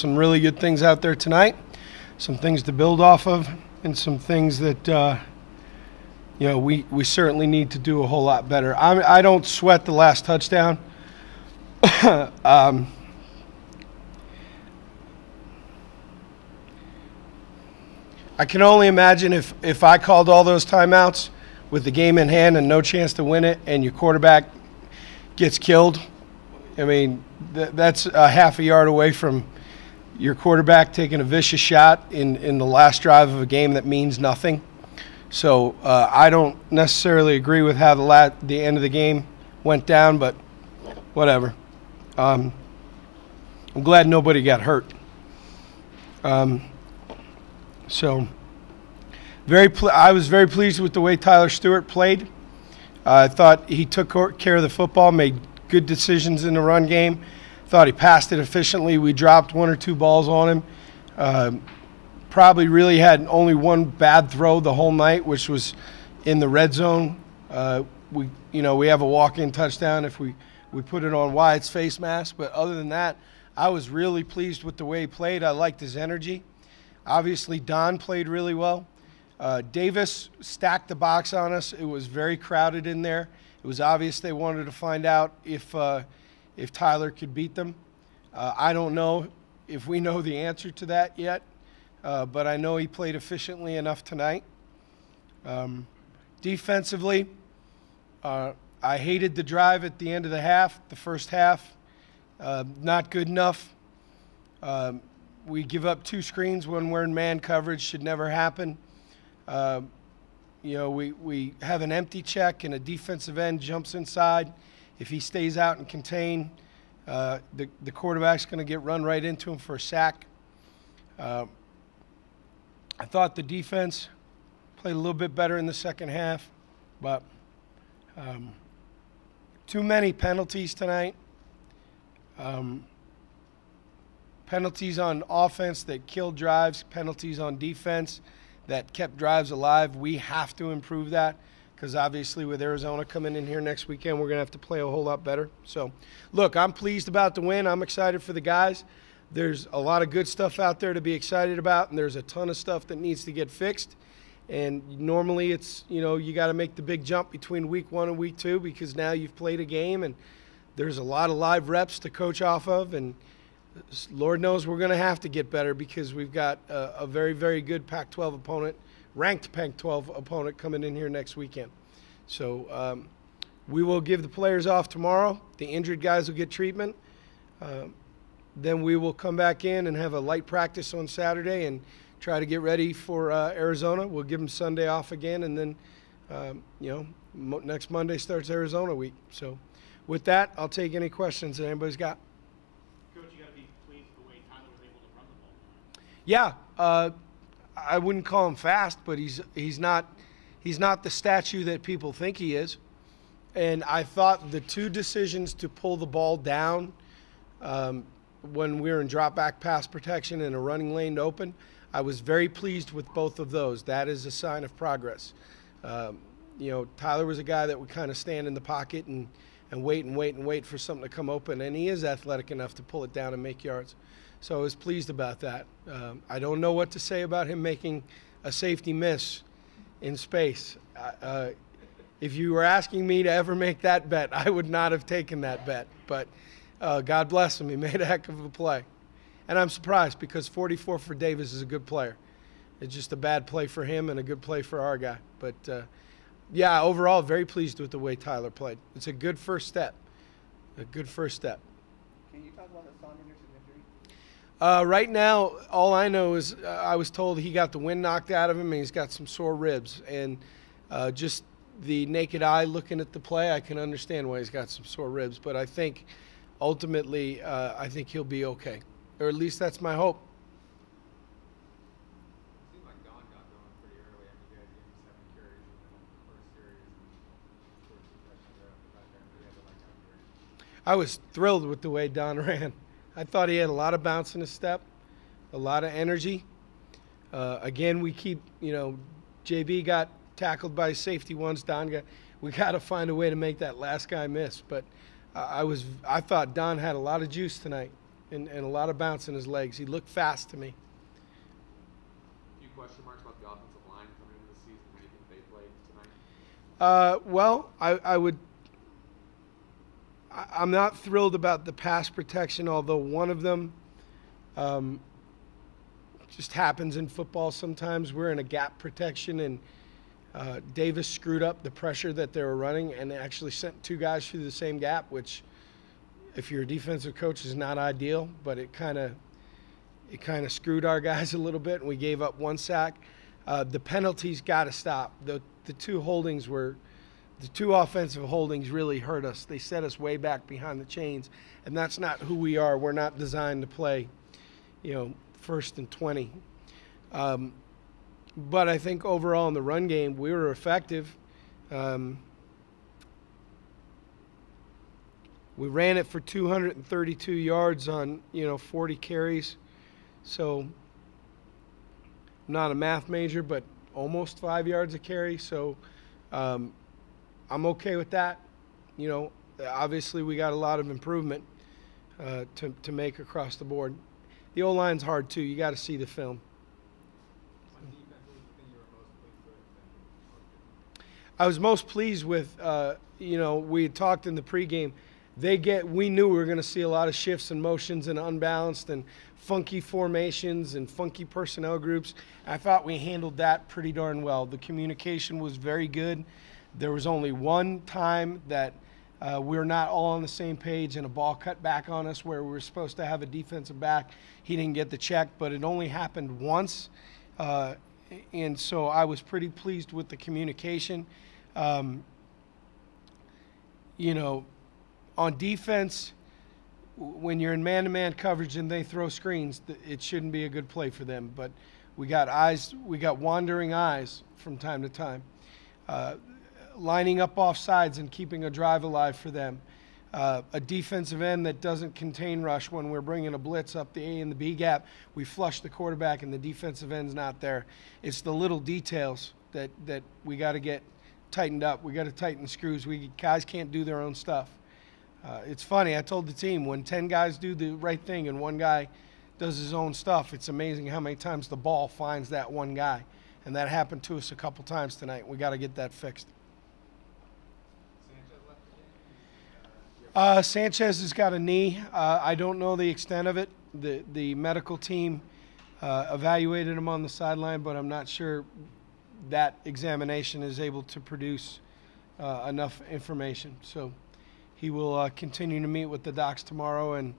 Some really good things out there tonight, some things to build off of, and some things that we certainly need to do a whole lot better. I don't sweat the last touchdown. I can only imagine if I called all those timeouts with the game in hand and no chance to win it, and your quarterback gets killed. I mean, that's a half a yard away from your quarterback taking a vicious shot in the last drive of a game that means nothing. So I don't necessarily agree with how the end of the game went down, but whatever. I'm glad nobody got hurt. I was very pleased with the way Tyler Stewart played. I thought he took care of the football, made good decisions in the run game. Thought he passed it efficiently. We dropped one or two balls on him. Probably really had only one bad throw the whole night, which was in the red zone. We have a walk-in touchdown if we put it on Wyatt's face mask. But other than that, I was really pleased with the way he played. I liked his energy. Obviously, Don played really well. Davis stacked the box on us. It was very crowded in there. It was obvious they wanted to find out if Tyler could beat them. I don't know if we know the answer to that yet, but I know he played efficiently enough tonight. Defensively, I hated the drive at the end of the first half. Not good enough. We give up 2 screens when we're in man coverage. Should never happen. We have an empty check and a defensive end jumps inside. If he stays out and contain, the quarterback's going to get run right into him for a sack. I thought the defense played a little bit better in the second half, but too many penalties tonight. Penalties on offense that killed drives, penalties on defense that kept drives alive. We have to improve that because obviously with Arizona coming in here next weekend, we're going to have to play a whole lot better. So, look, I'm pleased about the win. I'm excited for the guys. There's a lot of good stuff out there to be excited about, and there's a ton of stuff that needs to get fixed. And normally it's, you got to make the big jump between week 1 and week 2 because now you've played a game and there's a lot of live reps to coach off of, and Lord knows we're going to have to get better because we've got a very, very good Pac-12 opponent, ranked Pac-12 opponent coming in here next weekend. So we will give the players off tomorrow. The injured guys will get treatment. Then we will come back in and have a light practice on Saturday and try to get ready for Arizona. We'll give them Sunday off again, and then, next Monday starts Arizona week. So with that, I'll take any questions that anybody's got. Yeah, I wouldn't call him fast, but he's not the statue that people think he is. And I thought the 2 decisions to pull the ball down when we were in drop back pass protection and a running lane to open, I was very pleased with both of those. That is a sign of progress. Tyler was a guy that would kind of stand in the pocket and wait for something to come open, and he is athletic enough to pull it down and make yards. So I was pleased about that. I don't know what to say about him making a safety miss in space. If you were asking me to ever make that bet, I would not have taken that bet. But God bless him. He made a heck of a play. And I'm surprised because 44 for Davis is a good player. It's just a bad play for him and a good play for our guy. But, overall, very pleased with the way Tyler played. It's a good first step. A good first step. Can you talk about the Son Henderson injury? Right now, all I know is I was told he got the wind knocked out of him and he's got some sore ribs. And just the naked eye looking at the play, I can understand why he's got some sore ribs. But I think ultimately, I think he'll be okay. Or at least that's my hope. It seemed like Don got going pretty early. I mean, you guys gave him 7 carries in the first series and scored 2 touchdowns right off the bat there. But he had to like I was thrilled with the way Don ran. I thought he had a lot of bounce in his step, a lot of energy. Again, we keep, JB got tackled by safety once. We got to find a way to make that last guy miss. But I thought Don had a lot of juice tonight. and a lot of bounce in his legs. He looked fast to me. A few question marks about the offensive line coming into the season. What do you think they played tonight? Well, I'm not thrilled about the pass protection, although one of them just happens in football sometimes. We're in a gap protection, and Davis screwed up the pressure that they were running and actually sent 2 guys through the same gap, which if you're a defensive coach is not ideal, but it kind of screwed our guys a little bit, and we gave up 1 sack. The penalties got to stop. The 2 holdings were – the 2 offensive holdings really hurt us. They set us way back behind the chains, and that's not who we are. We're not designed to play, 1st and 20. But I think overall in the run game, we were effective. We ran it for 232 yards on, 40 carries. So I'm not a math major, but almost 5 yards a carry. So I'm okay with that. Obviously we got a lot of improvement to make across the board. The O-line's hard too. You got to see the film. On defense, what was the thing you were most pleased with? I was most pleased with, we had talked in the pregame. We knew we were going to see a lot of shifts and motions and unbalanced and funky formations and funky personnel groups. I thought we handled that pretty darn well. The communication was very good. There was only one time that we were not all on the same page and a ball cut back on us where we were supposed to have a defensive back. He didn't get the check, but it only happened once. And so I was pretty pleased with the communication. On defense, when you're in man-to-man coverage and they throw screens, it shouldn't be a good play for them. But we got wandering eyes from time to time. Lining up off sides and keeping a drive alive for them. A defensive end that doesn't contain rush when we're bringing a blitz up the A and the B gap. We flush the quarterback and the defensive end's not there. It's the little details that we got to get tightened up. We got to tighten the screws. Guys can't do their own stuff. It's funny. I told the team when 10 guys do the right thing and 1 guy does his own stuff, it's amazing how many times the ball finds that 1 guy. And that happened to us a couple times tonight. We got to get that fixed. Sanchez has got a knee. I don't know the extent of it. The medical team evaluated him on the sideline, but I'm not sure that examination is able to produce enough information. So he will continue to meet with the docs tomorrow, and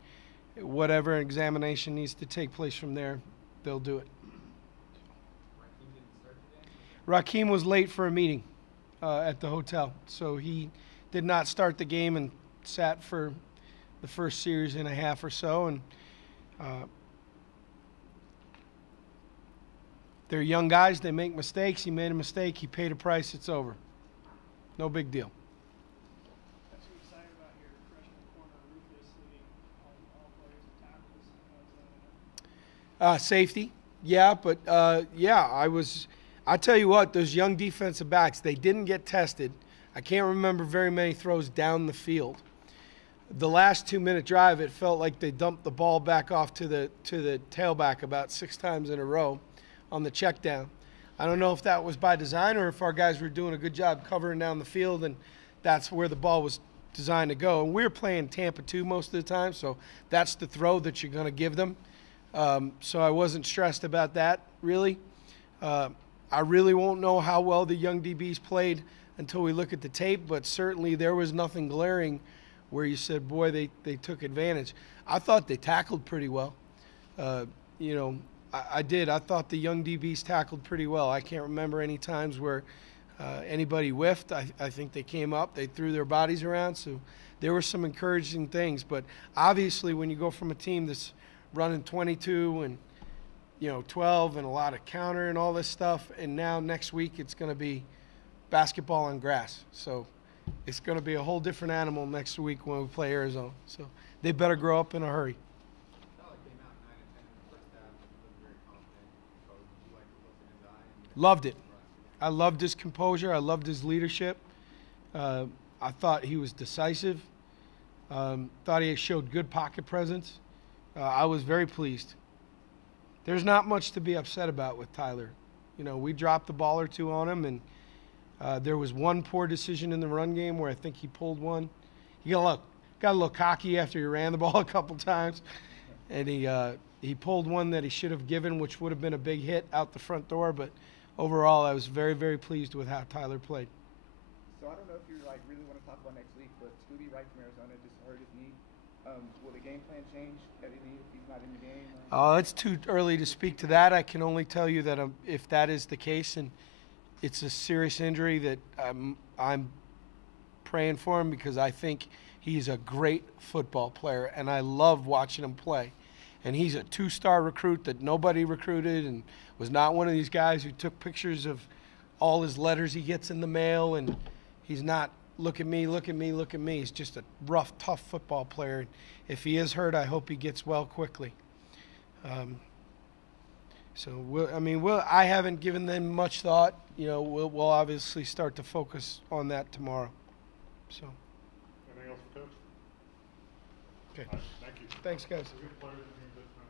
whatever examination needs to take place from there, they'll do it. Raheem was late for a meeting at the hotel, so he did not start the game and sat for the first series and a half or so. And they're young guys. They make mistakes. He made a mistake. He paid a price. It's over. No big deal. That's what excited about your freshman corner, Rufus, leading all players and tackles. Safety. Yeah, but I tell you what, those young defensive backs, they didn't get tested. I can't remember very many throws down the field. The last 2-minute drive, it felt like they dumped the ball back off to the tailback about 6 times in a row on the check down. I don't know if that was by design or if our guys were doing a good job covering down the field, and that's where the ball was designed to go. And we were playing Tampa 2 most of the time, so that's the throw that you're going to give them. So I wasn't stressed about that, really. I really won't know how well the young DBs played until we look at the tape, but certainly there was nothing glaring where you said, boy, they took advantage. I thought they tackled pretty well. I did. I thought the young DBs tackled pretty well. I can't remember any times where anybody whiffed. I think they came up. They threw their bodies around. So there were some encouraging things. But obviously when you go from a team that's running 22 and 12 and a lot of counter and all this stuff, and now next week it's going to be basketball on grass. So it's going to be a whole different animal next week when we play Arizona. So they better grow up in a hurry. Loved it. I loved his composure. I loved his leadership. I thought he was decisive. Thought he showed good pocket presence. I was very pleased. There's not much to be upset about with Tyler. You know, we dropped the ball or two on him, and there was one poor decision in the run game where I think he pulled one. He got a little cocky after he ran the ball a couple times, and he pulled one that he should have given, which would have been a big hit out the front door. But overall, I was very, very pleased with how Tyler played. So I don't know if you really want to talk about next week, but Stewart Wright from Arizona just hurt his knee. Will the game plan change at any if he's not in the game? It's too early to speak to that. I can only tell you that if that is the case and it's a serious injury, that I'm praying for him, because I think he's a great football player and I love watching him play. And he's a 2-star recruit that nobody recruited, and was not one of these guys who took pictures of all his letters he gets in the mail, and he's not look at me, look at me, look at me. He's just a rough, tough football player. If he is hurt, I hope he gets well quickly. I haven't given them much thought. You know, we'll obviously start to focus on that tomorrow. So. Anything else for Coach? Okay. All right, thank you. Thanks, guys. Good players and teams this time.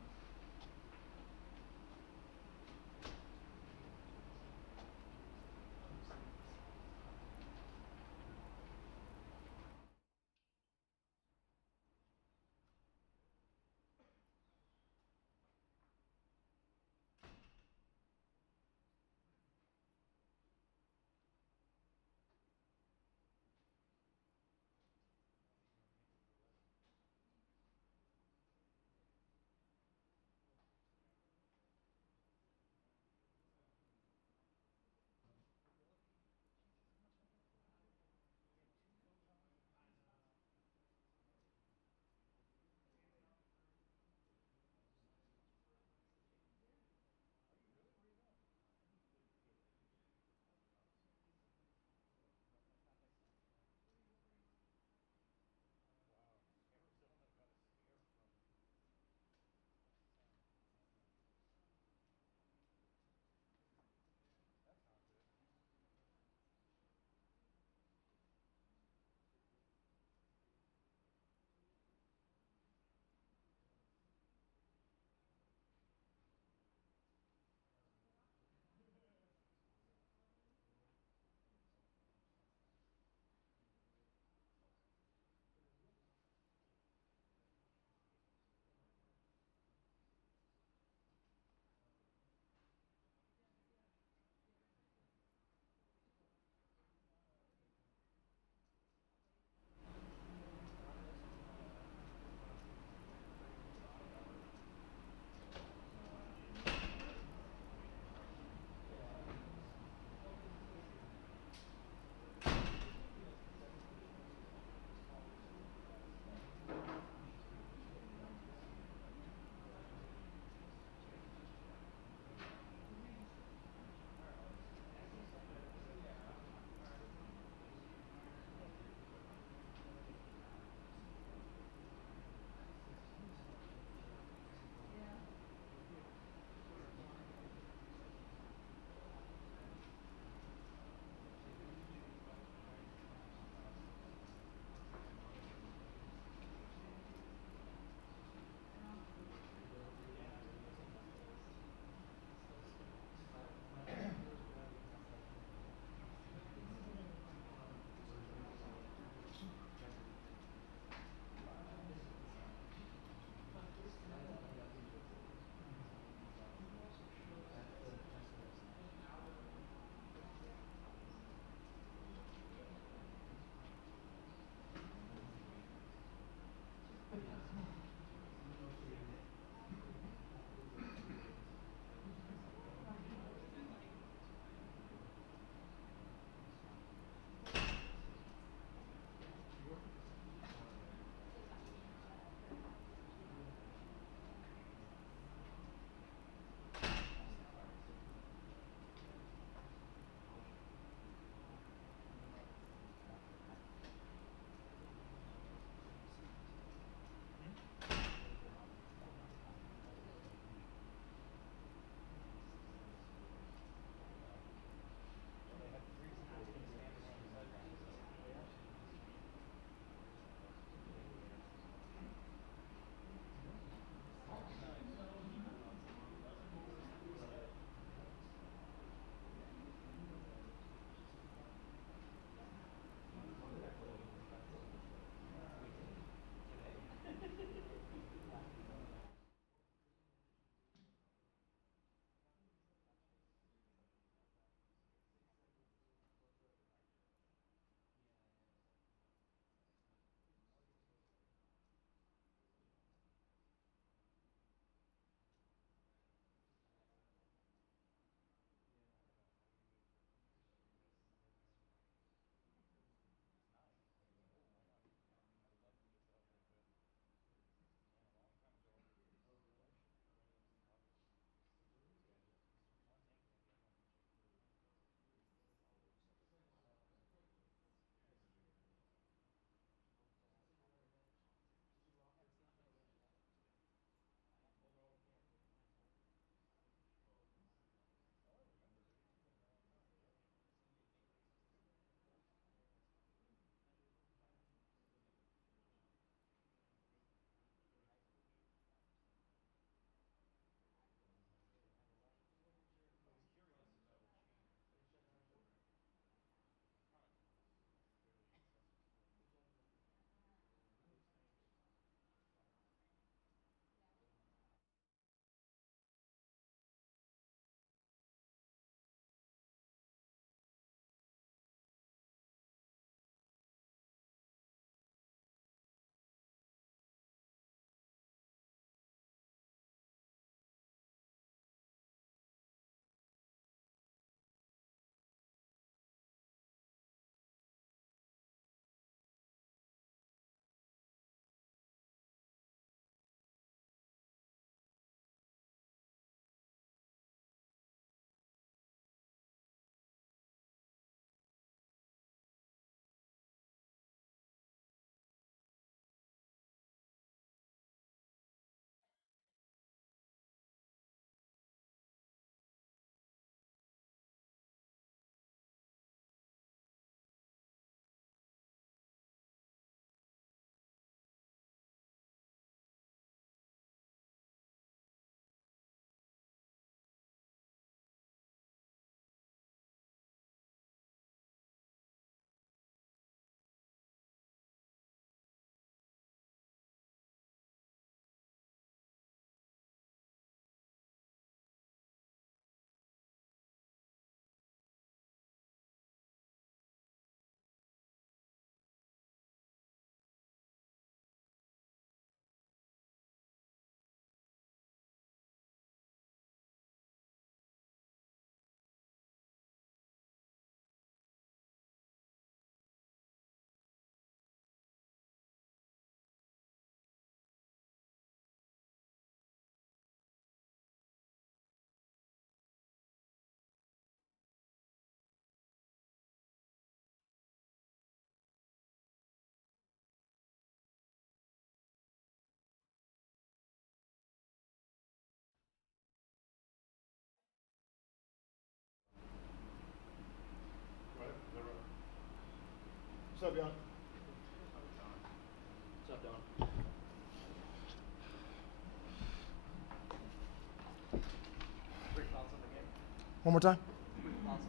One more time. Quick thoughts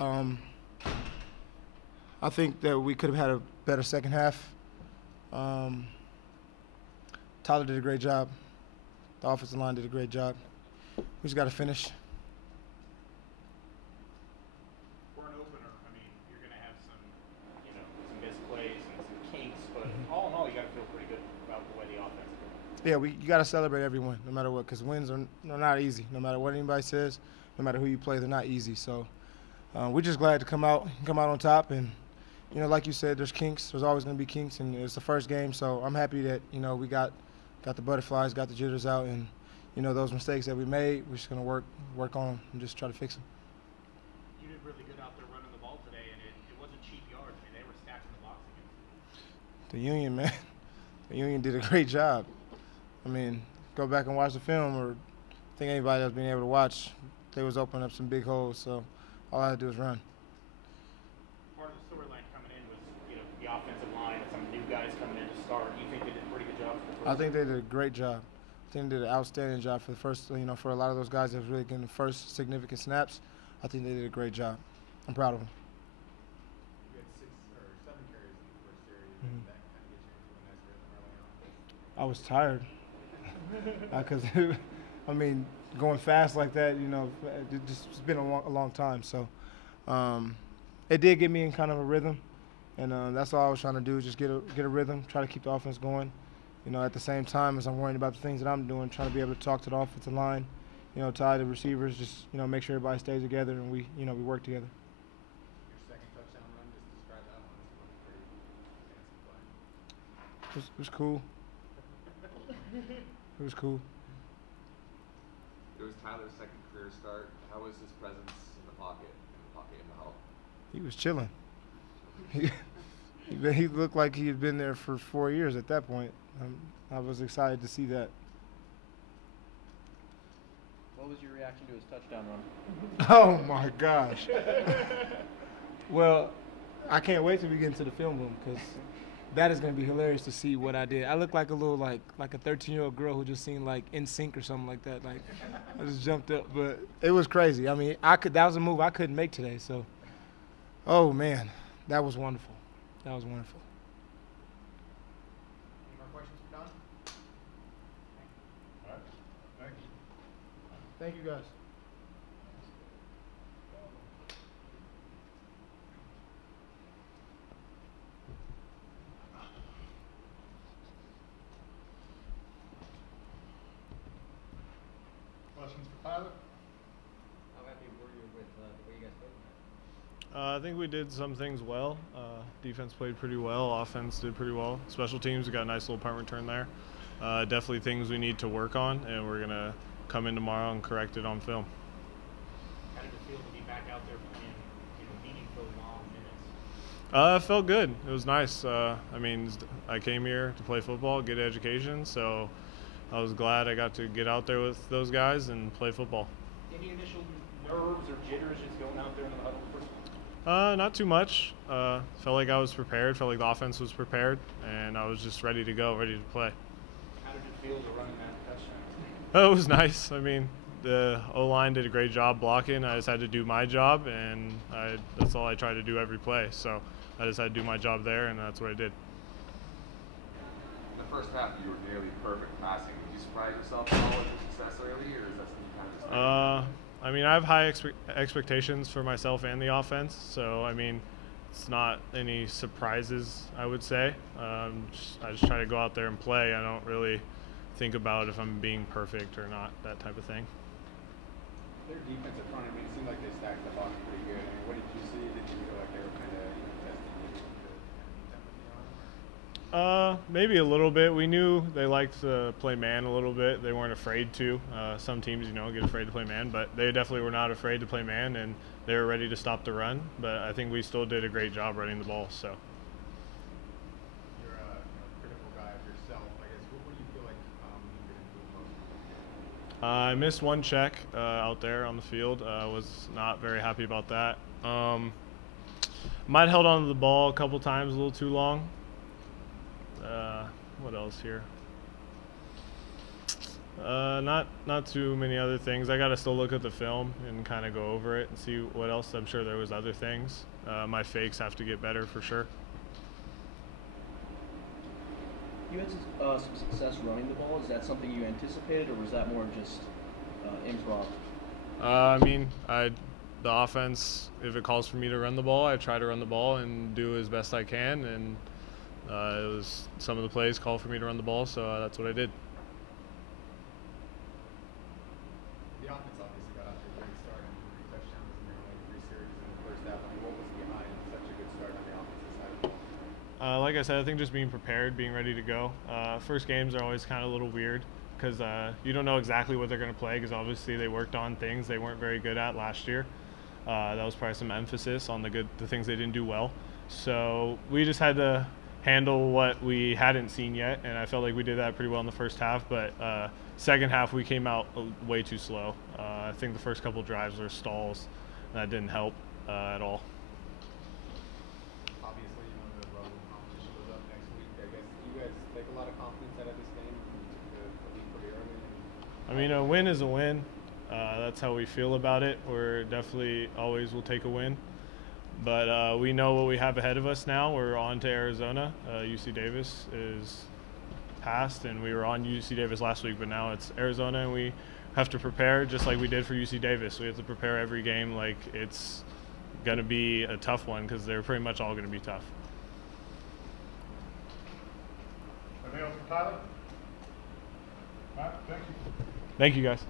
on the game. I think that we could have had a better second half. Tyler did a great job. The offensive line did a great job. We just got to finish. For an opener, I mean, you're going to have some, some misplays and some kinks, but all in all, you got to feel pretty good about the way the offense is going. Yeah, you got to celebrate every win, no matter what, because wins are not easy. No matter what anybody says, no matter who you play, they're not easy. So we're just glad to come out on top. And, like you said, there's kinks. There's always going to be kinks, and it's the first game. So I'm happy that, we got the butterflies, got the jitters out, and, those mistakes that we made, we're just going to work on them and just try to fix them. You did really good out there running the ball today, and it wasn't cheap yards. I mean, they were stacked in the box against you. The Union, man. The Union did a great job. I mean, go back and watch the film, or I think anybody that's been able to watch, they was opening up some big holes, so all I had to do was run. Part of the storyline coming in was, the offensive line and some new guys coming in to start. You think they did a pretty good job for the first? I think they did a great job. I think they did an outstanding job for the first, for a lot of those guys that was really getting the first significant snaps. I think they did a great job. I'm proud of them. You had 6 or 7 carries in the first series, and that kind of gets you into a nice rhythm early on. I was tired. Because, going fast like that, it's been a long time. So it did get me in kind of a rhythm. And that's all I was trying to do, just get a rhythm, try to keep the offense going. At the same time as I'm worrying about the things that I'm doing, trying to be able to talk to the offensive line, tie the receivers, just, make sure everybody stays together and we work together. Your second touchdown run, just describe that one. It's pretty fancy play. It was cool. It was cool. It was Tyler's second career start. How was his presence in the pocket in the huddle? He was chilling. He looked like he had been there for 4 years at that point. I was excited to see that. What was your reaction to his touchdown run? Oh, my gosh. Well, I can't wait till we get into the film room because that is going to be hilarious to see what I did. I look like a little, like a 13-year-old girl who just seen, NSYNC or something like that. Like, I just jumped up, but it was crazy. I mean, that was a move I couldn't make today. So, oh, man, that was wonderful. That was wonderful. Any more questions for Don? All right. Thank you. Thank you, guys. Questions for Tyler? How happy were you with the way you guys played tonight? I think we did some things well. Defense played pretty well. Offense did pretty well. Special teams, we got a nice little punt return there. Definitely things we need to work on, and we're going to come in tomorrow and correct it on film. How did it feel to be back out there playing, meaningful long minutes? It felt good. It was nice. I came here to play football, get education, so I was glad I got to get out there with those guys and play football. Any initial nerves or jitters just going out there in the huddle first? Not too much. Felt like I was prepared. Felt like the offense was prepared, and I was just ready to go, ready to play. How did it feel to run that touchdown? Oh, it was nice. The O-line did a great job blocking. I just had to do my job, and that's all I try to do every play. So I just had to do my job there, and that's what I did. In the first half, you were nearly perfect passing. Did you surprise yourself at all with your success early, or is that something you kind of just I have high expectations for myself and the offense, so it's not any surprises, I would say. I just try to go out there and play. I don't really think about if I'm being perfect or not, that type of thing. Their defensive front, it seemed like they stacked the box pretty good. What did you see? Did you feel like they were kind of testing you to beat them with the arm? Maybe a little bit. We knew they liked to play man a little bit. They weren't afraid to. Some teams, get afraid to play man, but they definitely were not afraid to play man, and they were ready to stop the run. But I think we still did a great job running the ball. So. You're a critical guy of yourself. I guess what do you feel like you could improve most? I missed one check out there on the field. Was not very happy about that. Might have held on to the ball a couple times a little too long. What else here? Not too many other things. I got to still look at the film and kind of go over it and see what else. I'm sure there was other things. My fakes have to get better for sure. You had some success running the ball. Is that something you anticipated, or was that more just improv? I mean, the offense, if it calls for me to run the ball, I try to run the ball and do as best I can. And it was some of the plays called for me to run the ball, so that's what I did. The offense obviously got off to a great start and 3 touchdowns in their only 3 series in the first half. I mean, what was behind such a good start on the offensive side of the ball? Like I said, I think just being prepared, being ready to go. First games are always kind of a little weird because you don't know exactly what they're going to play because obviously they worked on things they weren't very good at last year. That was probably some emphasis on the things they didn't do well. So we just had to handle what we hadn't seen yet, and I felt like we did that pretty well in the first half. But second half, we came out way too slow. I think the first couple drives were stalls, and that didn't help at all. Obviously, you know, the level of competition goes up next week. I guess you guys take a lot of confidence out of this game. You took the lead pretty early. I mean, a win is a win. That's how we feel about it. We're definitely always will take a win. But we know what we have ahead of us now. We're on to Arizona. UC Davis is past, and we were on UC Davis last week, but now it's Arizona, and we have to prepare just like we did for UC Davis. We have to prepare every game like it's going to be a tough one because they're pretty much all going to be tough. Anything else for Tyler? All right, thank you. Thank you, guys.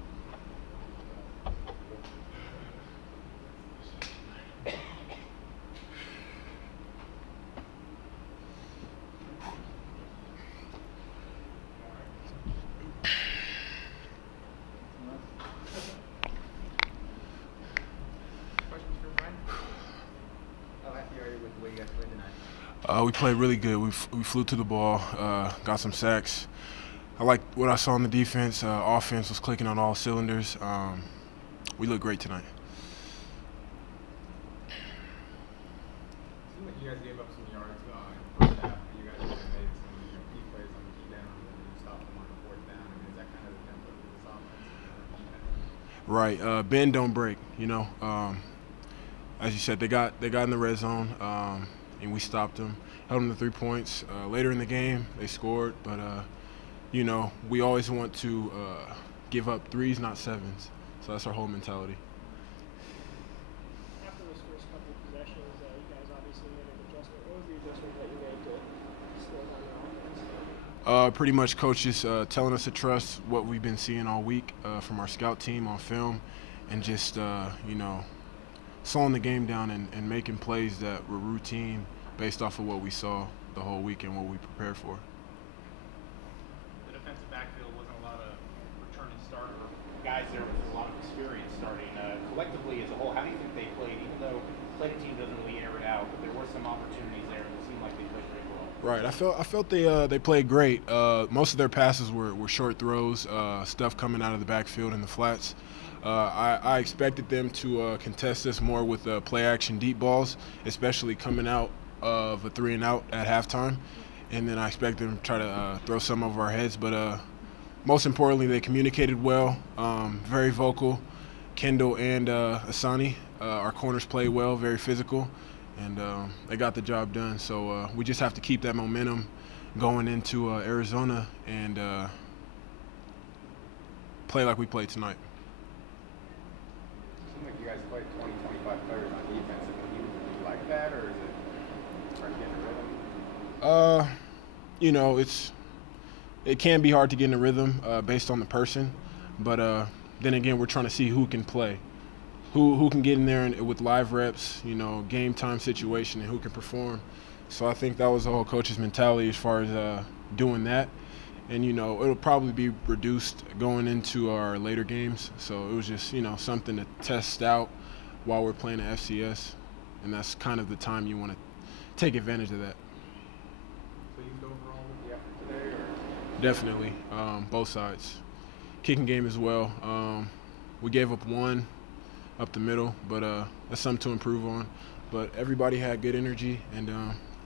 Questions for Bryan? How happy are you with the way you guys played tonight? We played really good. We flew to the ball, got some sacks. I like what I saw on the defense. Offense was clicking on all cylinders. We looked great tonight. It seemed like you guys gave up some yards in the first half, but you guys made some key plays on the key downs and then you stopped them on the 4th down. I mean, is that kind of the template for this offense? Right, bend don't break. You know, as you said, they got in the red zone, and we stopped them. Held them to 3 points. Later in the game, they scored, but you know, we always want to give up 3s, not 7s. So that's our whole mentality. After those first couple of possessions, you guys obviously made an adjustment. What was the adjustment that you made to slow down your offense? Pretty much coaches telling us to trust what we've been seeing all week from our scout team on film, and just you know, slowing the game down and making plays that were routine based off of what we saw the whole week and what we prepared for. The defensive backfield wasn't a lot of returning starter guys there with a lot of experience starting. Collectively as a whole, how do you think they played? Even though the team doesn't really air it out, but there were some opportunities there and it seemed like they played very well. Right, I felt they played great. Most of their passes were short throws, stuff coming out of the backfield in the flats. I expected them to contest us more with play action deep balls, especially coming out of a 3-and-out at halftime, and then I expect them to try to throw some over our heads. But most importantly, they communicated well, very vocal. Kendall and Asani, our corners played well, very physical, and they got the job done. So we just have to keep that momentum going into Arizona and play like we played tonight. It seemed like you guys played 20, 25 players on defense. I mean, you like that, or is it hard to get in a rhythm? You know, it can be hard to get in a rhythm based on the person, but then again, we're trying to see who can play, who can get in there with live reps, you know, game time situation, and who can perform. So I think that was the whole coach's mentality as far as doing that. And, you know, it'll probably be reduced going into our later games. So it was just, you know, something to test out while we're playing at FCS. And that's kind of the time you want to take advantage of that. Pleased overall with the effort today? Or? Definitely, both sides. Kicking game as well. We gave up one up the middle, but that's something to improve on. But everybody had good energy, and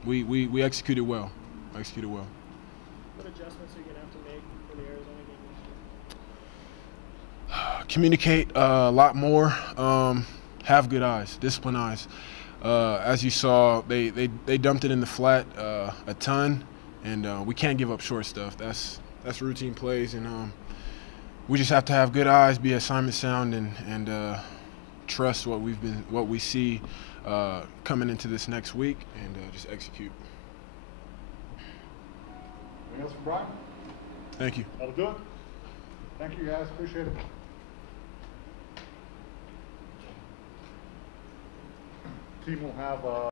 we executed well. What adjustments are you going to have to make for the Arizona game next year? communicate a lot more, have good eyes, discipline eyes. As you saw, they dumped it in the flat a ton, and we can't give up short stuff. That's routine plays, and we just have to have good eyes, be assignment sound, and trust what we see coming into this next week, and just execute. Anything else from Bryan? Thank you. That'll do it. Thank you, guys. Appreciate it. Team will have